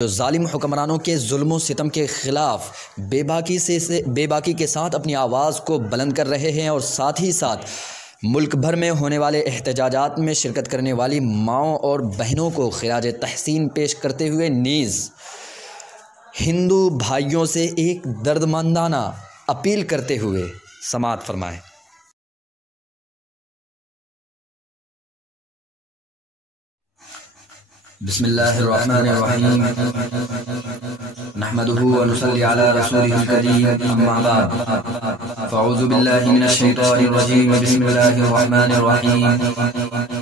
جو ظالم حکمرانوں کے ظلم و ستم کے خلاف بے باکی کے ساتھ اپنی آواز کو بلند کر رہے ہیں اور ساتھ ہی ساتھ ملک بھر میں ہونے والے احتجاجات میں شرکت کرنے والی ماؤں اور بہنوں کو خراج تحسین پیش کرتے ہوئے نیز ہندو بھائیوں سے ایک دردمندانہ اپیل کرتے ہوئے سماعت فرمائیں۔ بسم اللہ الرحمن الرحیم نحمده ونصلي على رسوله الكريم اما بعد فاعوذ باللہ من الشیطان الرجیم بسم اللہ الرحمن الرحیم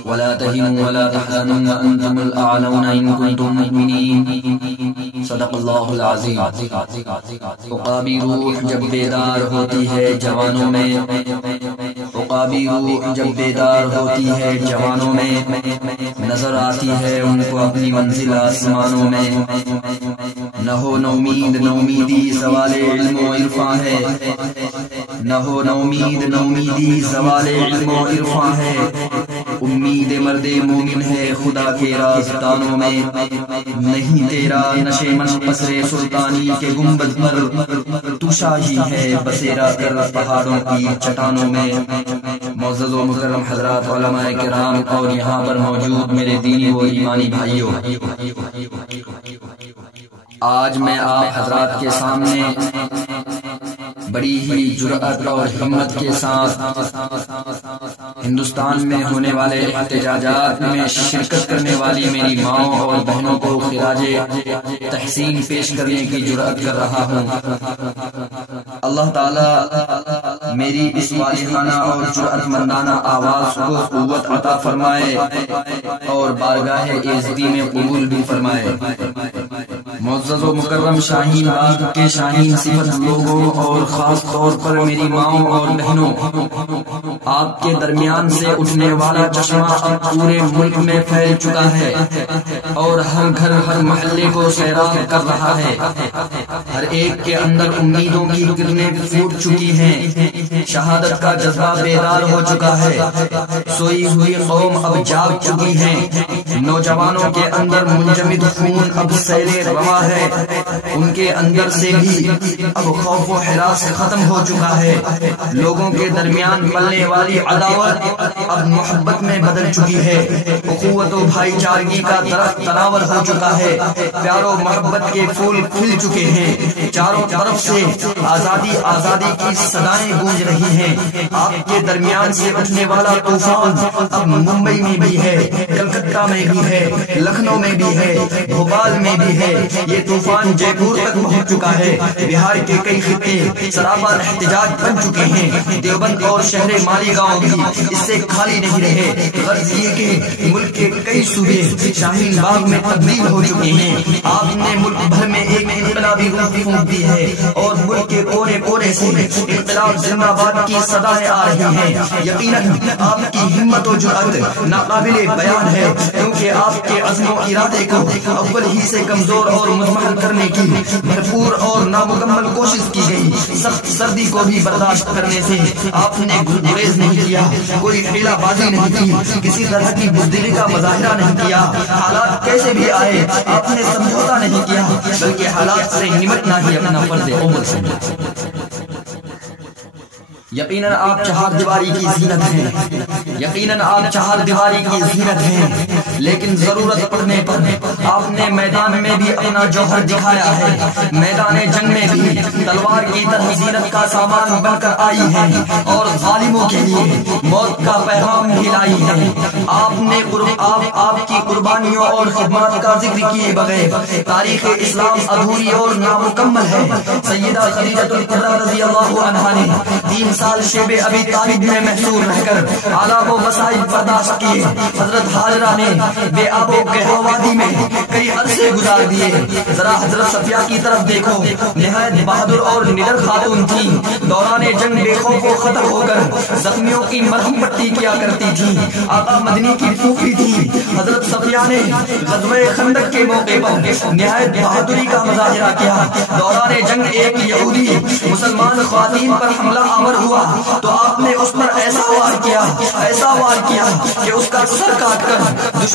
ولا تهنوا ولا تحزنوا وانتم الاعلون ان كنتم مؤمنین صدق اللہ العظیم۔ عقابی روح جب بیدار ہوتی ہے جوانوں میں، عقابی روح جب بیدار ہوتی ہے جوانوں میں، نظر آتی ہے ان کو اپنی منزل آسمانوں میں۔ نہ ہو نومید نومیدی زوال علم و عرفاں ہے، نہ ہو نومید نومیدی زوال علم و عرفاں ہے، امید مرد مومن ہے خدا کے رازدانوں میں۔ نہیں تیرا نشے من قصر سلطانی کے گنبد پر، تو شاہی ہے بسیرا کر پہاڑوں کی چٹانوں میں۔ معزز و مکرم حضرات علماء کرام اور یہاں پر موجود میرے دینی و ایمانی بھائیوں، آج میں آپ حضرات کے سامنے بڑی ہی جرأت اور ہمت کے ساتھ ہندوستان میں ہونے والے احتجاجات میں شرکت کرنے والی میری ماؤں اور بہنوں کو خراج تحسین پیش کرنے کی جرأت کر رہا ہوں۔ اللہ تعالی میری اس والہانہ اور جرأت مندانہ آواز کو قوت عطا فرمائے اور بارگاہ عزتی میں قبول بھی فرمائے۔ معزز و مکرم شاہین باغ کے شاہین صفت لوگوں اور خاص طور پر میری ماؤں اور بہنوں، آپ کے درمیان سے اٹھنے والا چشمہ اب پورے ملک میں پھیل چکا ہے اور ہر گھر ہر محلے کو سیراب کر رہا ہے۔ ہر ایک کے اندر امیدوں کی کرنیں پھوٹ چکی ہیں، شہادت کا جذبہ بیدار ہو چکا ہے، سوئی ہوئی قوم اب جاگ چکی ہے، نوجوانوں کے اندر منجمد خون اب سیل رواں ہے، ان کے اندر سے بھی اب خوف و ہراس ختم ہو چکا ہے، لوگوں کے درمیان پلنے والی عداوت اب محبت میں بدل چکی ہے، اخوت و بھائی چارگی کا درخت تناور ہو چکا ہے، پیار و محبت کے پھول کھل چکے ہیں، چاروں طرف سے آزادی آزادی کی صدائیں گونج رہی ہیں۔ آپ کے درمیان سے اٹھنے والا طوفان اب ممبئی میں بھی ہے، کلکتہ میں بھی ہے، لکھنؤ میں بھی ہے، بھوپال میں بھی ہے، یہ طوفان جے پور تک پہنچ چکا ہے، بہار کے کئی خطے سراپا احتجاج بن چکے ہیں، دیوبند اور شہر مالیگاؤں بھی اس سے خالی نہیں رہے، غرض یہ کہ ملک کے کئی صوبے شاہین باغ میں تبدیل ہو چکے ہیں۔ آپ نے ملک بھر میں ایک انقلابی روح پھونک دی ہے اور ملک کے کونے کونے سے انقلاب زندہ باد کی صدائیں آ رہی ہیں۔ یقیناً آپ کی ہمت و جرأت ناقابل بیان ہے، کیونکہ آپ کے عزم و ارادے کو اول ہی سے کمزور اور مزمحل کرنے کی بھرپور اور نامکمل کوشش کی گئی۔ سخت سردی کو بھی برداشت کرنے سے آپ نے گریز نہیں کیا، کوئی حیلہ بازی نہیں کی، کسی طرح کی بزدلی کا مظاہرہ نہیں کیا، حالات کیسے بھی آئے آپ نے سمجھوتا نہیں کیا، بلکہ حالات سے نمٹنا ہی اپنا فرض عمل سمجھا۔ یقیناً آپ چہار دیواری کی زینت ہیں، یقیناً آپ چہار دیواری کی زینت ہیں، لیکن ضرورت پڑنے پر آپ نے میدان میں بھی اپنا جوہر دکھایا ہے، میدان جنگ میں بھی تلوار کی طرح زینت کا سامان بن کر آئی ہے اور ظالموں کے لیے موت کا پیغام بھی لائی ہے۔ آپ کی قربانیوں اور خدمات کا ذکر کیے بغیر تاریخ اسلام ادھوری اور نامکمل ہے۔ سیدہ خدیجہ الکبریٰ رضی اللہ عنہا نے 3 سال شیب ابی طالب میں محصور رہ کر آلام و مسائل برداشت کیے، حضرت حاجرہ نے بے آب و گہرا وادی میں کئی عرصے گزار دیے۔ ذرا حضرت صفیہ کی طرف دیکھو، نہایت بہادر اور نڈر خاتون تھی، دوران جنگ بے خوف و خطر ہو کر زخمیوں کی مرہم پٹی کیا کرتی تھی، آقا مدنی کی پھوپھی تھی۔ حضرت صفیہ نے غزوہ خندق کے موقع پر نہایت بہادری کا مظاہرہ کیا، دوران جنگ ایک یہودی مسلمان خواتین پر حملہ آور ہوا تو آپ نے اس پر ایسا وار کیا کہ اس کا سر کاٹ کر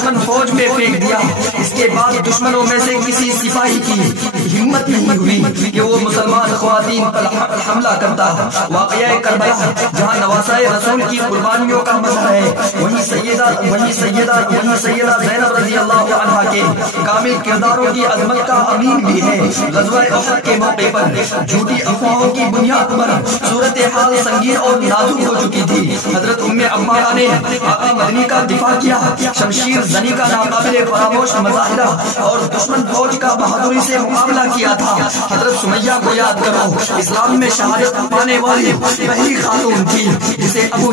دشمن فوج میں پھینک دیا۔ اس کے بعد دشمنوں میں سے کسی سپاہی کی ہمت نہیں ہوئی کہ وہ مسلمان خواتین پر حملہ کرتا۔ واقعہ کربلا جہاں نواسہ رسول کی قربانیوں کا مظہر ہے، وہیں سیدہ زینب رضی اللہ عنہا کے کامل کرداروں کی عظمت کا امین بھی ہے۔ غزوہ احد کے موقع پر جھوٹی افواہوں کی بنیاد پر صورتحال سنگین اور نازک ہو چکی تھی۔ حضرت ام عمارہ نے آقا مدنی کا دفاع کیا، شمشیر زنی کا ناقابل فراموش مظاہرہ اور دشمن فوج کا بہادری سے مقابلہ کیا تھا۔ حضرت سمیہ کو یاد کرو، اسلام میں شہادت پانے والی پہلی خاتون تھی جسے ابو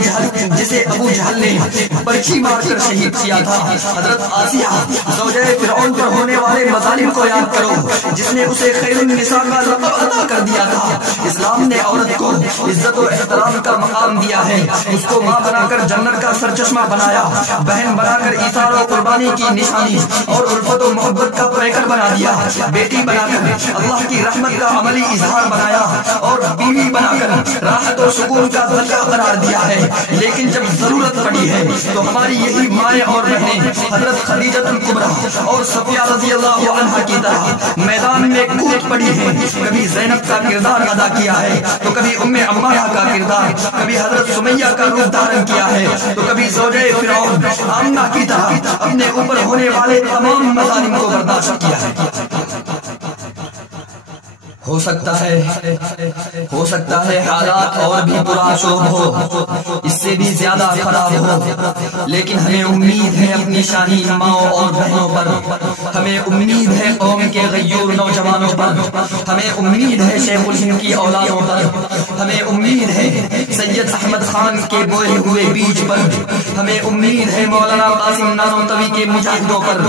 جہل نے برچھی مار کر شہید کیا تھا۔ حضرت آسیہ زوجہ فرعون پر ہونے والے مظالم کو یاد کرو، جس نے اسے خیر النساء کا لقب عطا کر دیا تھا۔ اسلام نے عورت کو عزت و احترام کا مقام دیا ہے، اس کو ماں بنا کر جنت کا سرچشمہ بنایا، بہن بنا کر ایثار و قربانی کی نشانی اور الفت و محبت کا پیکر بنا دیا، بیٹی بنا کر اللہ کی رحمت کا عملی اظہار بنایا اور بیوی بنا کر راحت و سکون کا ذریعہ قرار دیا ہے۔ لیکن جب ضرورت پڑی ہے تو ہماری یہی مائیں اور بہنیں حضرت خدیجہ الکبریٰ اور صفیہ رضی اللہ عنہا کی طرح میدان میں کود پڑی ہیں۔ کبھی زینب کا کردار ادا کیا ہے تو کبھی ام عمارہ کا کردار، کبھی حضرت سمیہ کا روپ دھارن کیا ہے تو کبھی زوجہ فرعون آمنہ کی طرح اپنے اوپر ہونے والے تمام مظالم کو برداشت کیا ہے۔ ہو سکتا ہے حالات اور بھی پرآشوب ہو، اس سے بھی زیادہ خراب ہو، لیکن ہمیں امید ہے اپنی شاہی ماؤں اور بہنوں پر، ہمیں امید ہے قوم کے غیور نوجوانوں پر، ہمیں امید ہے شیخ الہند کی اولادوں پر، ہمیں امید ہے سید احمد خان کے بوئے ہوئے بیج پر، ہمیں امید ہے مولانا قاسم نانوتوی کے مجاہدوں پر،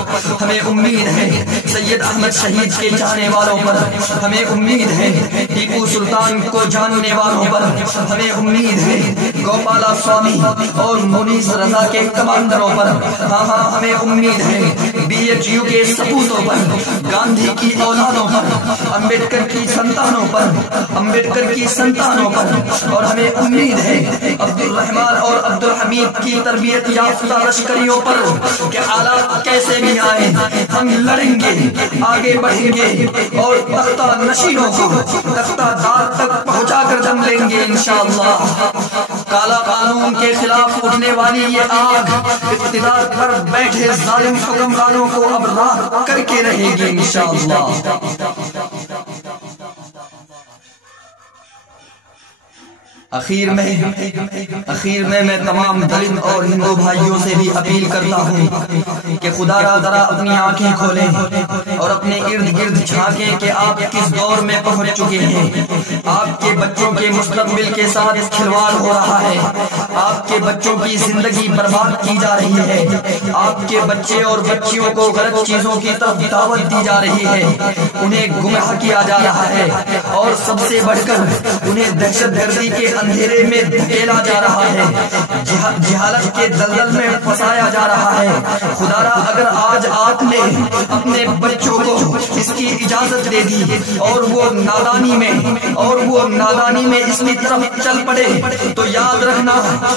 ہمیں امید ہے سید احمد شہید کے جانے والوں پر، ہمیں امید ہے ٹیپو سلطان کو جاننے والوں پر، ہمیں امید ہے گوپالا سوامی اور مونیس رضا کے کمانڈروں پر، ہمیں امید ہے بی ایچ یو کے سپوتوں پر، گاندھی کی اولادوں پر، امبیڈکر کی سنتانوں پر، اور ہمیں امید ہے عبد الرحمان اور عبد الحمید کی تربیت یافتہ لشکریوں پر کہ حالات کیسے بھی آئیں ہم لڑیں گے، آگے بڑھیں گے اور تختہ نشینوں کو تختہ دار تک پہنچا کر دم لیں گے انشاءاللہ۔ کالا قانون کے خلاف اٹھنے والی یہ آگ اقتدار پر بیٹھے ظالم حکمرانوں کو اب راہ کر کے رہے گی انشاءاللہ۔ اخیر میں میں تمام دلت اور ہندو بھائیوں سے بھی اپیل کرتا ہوں کہ خدا را ذرا اپنی آنکھیں کھولیں اور اپنے ارد گرد جھانکیں کہ آپ کس دور میں پہنچ چکے ہیں۔ آپ کے بچوں کے مستقبل کے ساتھ کھلواڑ ہو رہا ہے، آپ کے بچوں کی زندگی برباد کی جا رہی ہے، آپ کے بچے اور بچیوں کو غلط چیزوں کی طرف دعوت دی جا رہی ہے، انہیں گمراہ کیا جا رہا ہے اور سب سے بڑھ کر انہیں دہشت گردی کے اندھیرے میں دھکیلا جا رہا ہے، جہالت کے دلدل میں پھنسایا جا رہا ہے۔ خدا را اگر آج آپ نے اپنے بچوں کو اس کی اجازت دے دی اور وہ نادانی میں اس کی طرف چل پڑے تو یاد رکھنا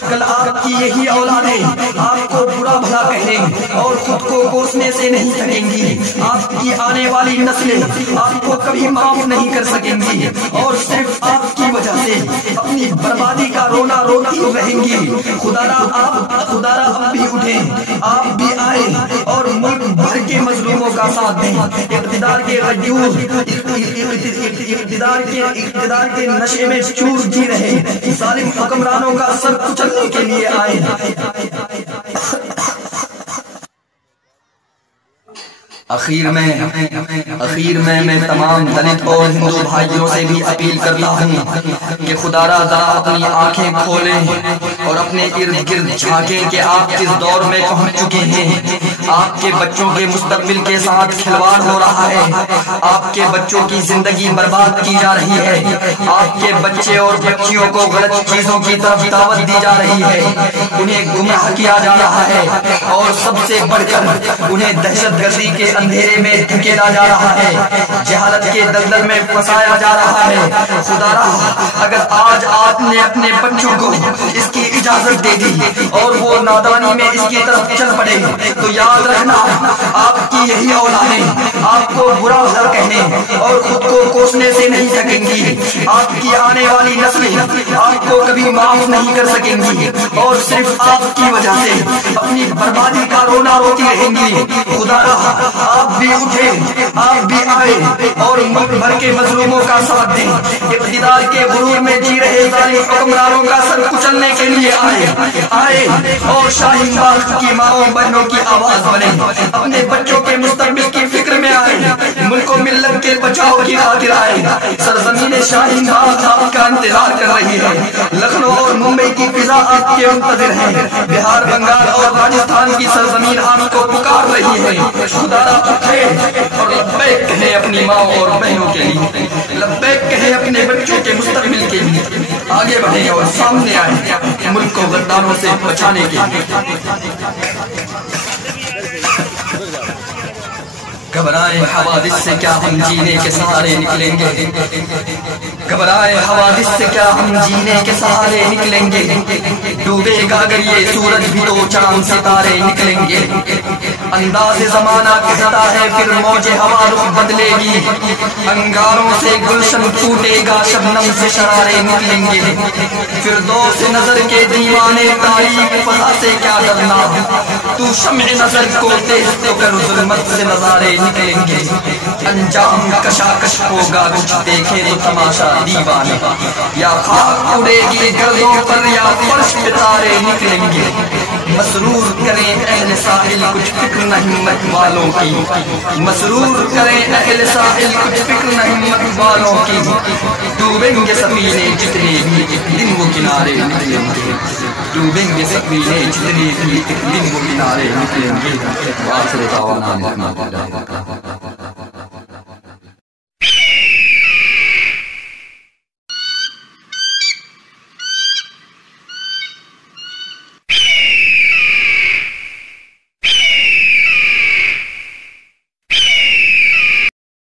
کل آپ کی یہی اولادیں آپ کو برا بھلا کہنے اور خود کو کوسنے سے نہیں تھکیں گی۔ آپ کی آنے والی نسلیں آپ کو کبھی معاف نہیں کر سکیں گی اور صرف آپ کی وجہ سے اپنی بربادی کا رونا روتی رہیں گی۔ خدا را اب بھی اٹھیں، آپ بھی آئیں اور ملک بھر کے مظلوموں کا ساتھ دیں۔ اقتدار کے غیور اقتدار کے نشے میں چور جی رہے ظالم حکمرانوں کا سر کچلنے کے لیے آئیں۔ اخیر میں تمام دلت اور ہندو بھائیوں سے بھی اپیل کرتا ہوں کہ خدا را ذرا اپنی آنکھیں کھولیں اور اپنے ارد گرد جھانکیں کہ آپ کس دور میں پہنچ چکے ہیں۔ آپ کے بچوں کے مستقبل کے ساتھ کھلواڑ ہو رہا ہے، آپ کے بچوں کی زندگی برباد کی جا رہی ہے، آپ کے بچے اور بچیوں کو غلط چیزوں کی طرف دعوت دی جا رہی ہے، انہیں گمراہ کیا جا رہا ہے اور سب سے بڑھ کر انہیں دہشت گردی کے اندھیرے میں دھکیلا جا رہا ہے، جہالت کے دلدل میں پھنسایا جا رہا ہے۔ خدا را اگر آج آپ نے اپنے بچوں کو اس کی اجازت دے دی اور وہ نادانی میں اس کی طرف چل پڑے تو یاد یاد رکھنا آپ کی یہی اولادیں آپ کو برا بھلا کہنے اور خود کو کوسنے سے نہیں سکیں گی. آپ کی آنے والی نسلیں آپ کو کبھی معاف نہیں کر سکیں گی اور صرف آپ کی وجہ سے اپنی بربادی کا رونا روتی رہیں گی. خدا رہا آپ بھی اٹھے، آپ بھی آئے اور ملک بھر کے مظلوموں کا ساتھ دیں. اقتدار کے غرور میں جی رہے ظالم حکمرانوں کا سر کچلنے کے لیے آئے اور شاہین باغ کی ماؤں بہنوں کی آواز بنے. اپنے بچوں کے مستقبل کی فکر میں آئے، ملک و ملت کے بچاؤ کی خاطر آئے. سرزمین شاہین باغ آپ کا انتظار کر رہی ہے. لکھنؤ اور ممبئی کی فضا آپ کے منتظر ہے. بہار، بنگال اور راجستھان کی سرزمین آپ کو پکار رہی ہے. خدا را اٹھے اور لبیک کہے اپنی ماں اور بہنوں کے لیے، لبیک کہے اپنے بچوں کے مستقبل کے لیے. آگے بڑھیں اور سامنے آئے ملک کو غداروں سے بچانے کے لیے. گھبرائے حوادث سے کیا ہم جینے کے سہارے نکلیں گے، گھبرائے حوادث سے کیا ہم جینے کے سہارے نکلیں گے. ڈوبے گا اگر یہ سورج بھی تو چاند ستارے نکلیں گے. انداز زمانہ کہتا ہے پھر موج ہوا رخ بدلے گی. انگاروں سے گلشن پھوٹے گا، شبنم سے شرارے نکلیں گے. فردوس نظر کے دیوانے تاریخ فضا سے کیا ڈرنا، تو شمع نظر کو تیز تو کر ظلمت سے نظارے نکلیں گے. انجام کشاکش ہوگا کچھ دیکھے تو تماشا دیوانے، یا خاک اڑے گی گردوں پر یا فرش پہ تارے نکلیں گے. مسرور کریں اہل ساحل کچھ فکر نہ ہمت والوں کی، مسرور کریں اہل ساحل کچھ فکر نہ ہمت والوں کی. ڈوبیں گے سفینے جتنے بھی دن وہ کنارے نکلیں گے، ڈوبیں گے سفینے جتنے بھی دن وہ کنارے نکلیں گے.